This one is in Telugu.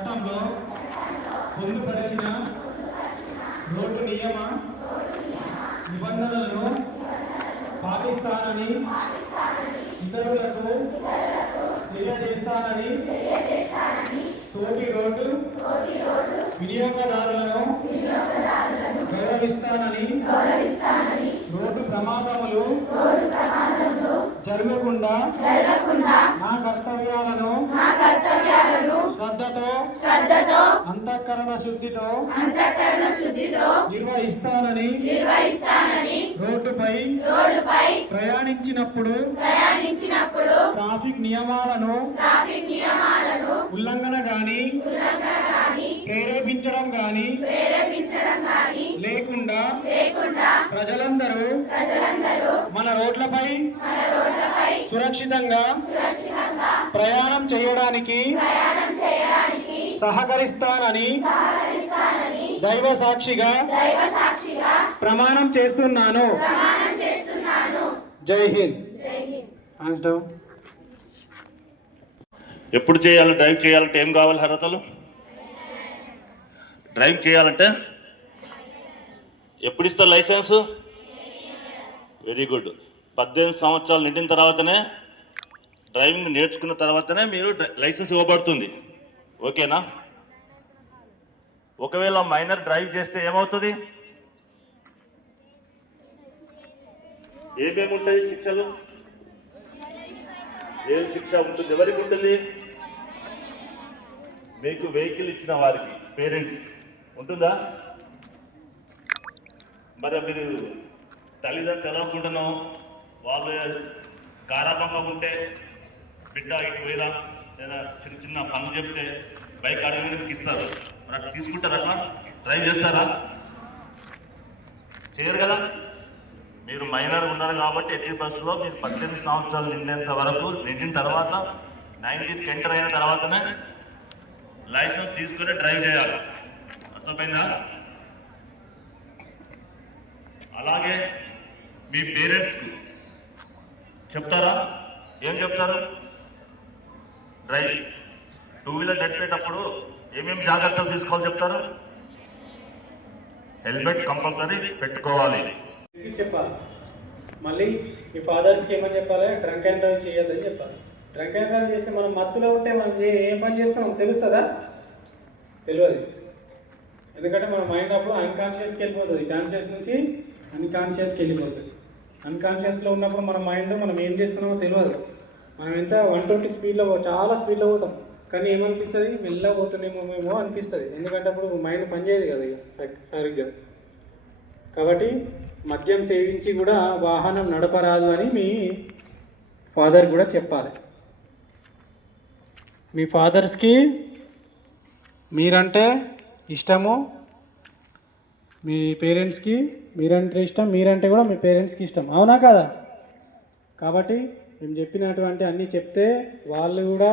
చట్టంలో పొందుపరిచిన రోడ్డు నియమ నిబంధనలను పాటిస్తానని ఇతరులకు తెలియజేస్తానని తోటి రోడ్డు వినియోగదారులను గౌరవిస్తానని రోడ్డు ప్రమాదములు జరగకుండా నా కర్తవ్యాలను శ్రద్ధతో అంతఃకరణ శుద్ధితో నిర్వహిస్తానని రోడ్డుపై ప్రయాణించినప్పుడు ట్రాఫిక్ నియమాలను ఉల్లంఘన గాని ప్రేరేపించడం గాని లేకుండా ప్రజలందరూ మన రోడ్లపై సురక్షితంగా ప్రయాణం చేయడానికి సహకరిస్తానని దైవ సాక్షిగా ప్రమాణం చేస్తున్నాను. జై హింద్. ఎప్పుడు చేయాలి? డ్రైవ్ చేయాలంటే ఏం కావాలి అర్హతలు? డ్రైవ్ చేయాలంటే ఎప్పుడు ఇస్తారు లైసెన్స్? Very good. 18 సంవత్సరాలు నిండిన తర్వాతనే, డ్రైవింగ్ నేర్చుకున్న తర్వాతనే మీరు లైసెన్స్ ఇవ్వబడుతుంది. ఓకేనా? ఒకవేళ మైనర్ డ్రైవ్ చేస్తే ఏమవుతుంది? ఏమేమి ఉంటాయి శిక్షలు? ఏం శిక్ష ఉంటుంది? ఎవరికి ఉంటుంది? మీకు వెహికల్ ఇచ్చిన వారికి, పేరెంట్స్ ఉంటుందా? మరి మీరు తల్లిదండ్రులు చదవకుండానో వాళ్ళు గారాబంగా ఉంటే బిడ్డ ఇటు పోయినా లేదా చిన్న చిన్న పనులు చెప్తే బైక్ అడగడానికి ఇస్తారు. మరి అట్లా తీసుకుంటారా? అట్లా డ్రైవ్ చేస్తారా? చేయరు కదా. మీరు మైనర్ ఉన్నారు కాబట్టి ఎట్టి బస్సులో మీరు 18 సంవత్సరాలు నిండిన తర్వాత 19th ఎంటర్ అయిన తర్వాతనే లైసెన్స్ తీసుకుని డ్రైవ్ చేయాలి. అర్థమైందా? అలాగే మీ పేరెంట్స్కి చెప్తారా? ఏం చెప్తారు? డ్రైవ్ 2 వీలర్ నడిపేటప్పుడు ఏమేమి జాగ్రత్తలు తీసుకోవాలి చెప్తారు? హెల్మెట్ కంపల్సరీ పెట్టుకోవాలి. చెప్పాలి. మళ్ళీ మీ ఫాదర్స్కి ఏమని చెప్పాలి? డ్రంక్ అండ్ డ్రైవ్ చేయొద్దని చెప్పాలి. డ్రంక్ అండ్ డ్రైవ్ చేస్తే మనం మత్తులో ఉంటే మనం ఏం పని చేస్తాం తెలుస్తుందా? తెలియదు. ఎందుకంటే మన మైండ్ అప్పుడు అన్కాన్షియస్కి వెళ్ళిపోతుంది. కాన్షియస్ నుంచి అన్కాన్షియస్కి వెళ్ళిపోతుంది. అన్కాన్షియస్లో ఉన్నప్పుడు మన మైండ్ మనం ఏం చేస్తున్నామో తెలియదు. మనం ఎంత 120 స్పీడ్లో చాలా స్పీడ్లో పోతాం, కానీ ఏమనిపిస్తుంది? మెల్లగా పోతున్నామేమో అనిపిస్తుంది. ఎందుకంటే అప్పుడు మైండ్ పనిచేయదు కదా ఇక సరిగ్గా. కాబట్టి మద్యం సేవించి కూడా వాహనం నడపరాదు అని మీ ఫాదర్ కూడా చెప్పాలి. మీ ఫాదర్స్కి మీరంటే ఇష్టము, మీ పేరెంట్స్కి మీరంటే ఇష్టం, మీరంటే కూడా మీ పేరెంట్స్కి ఇష్టం. అవునా కదా? కాబట్టి మేము చెప్పినటువంటి అన్నీ చెప్తే వాళ్ళు కూడా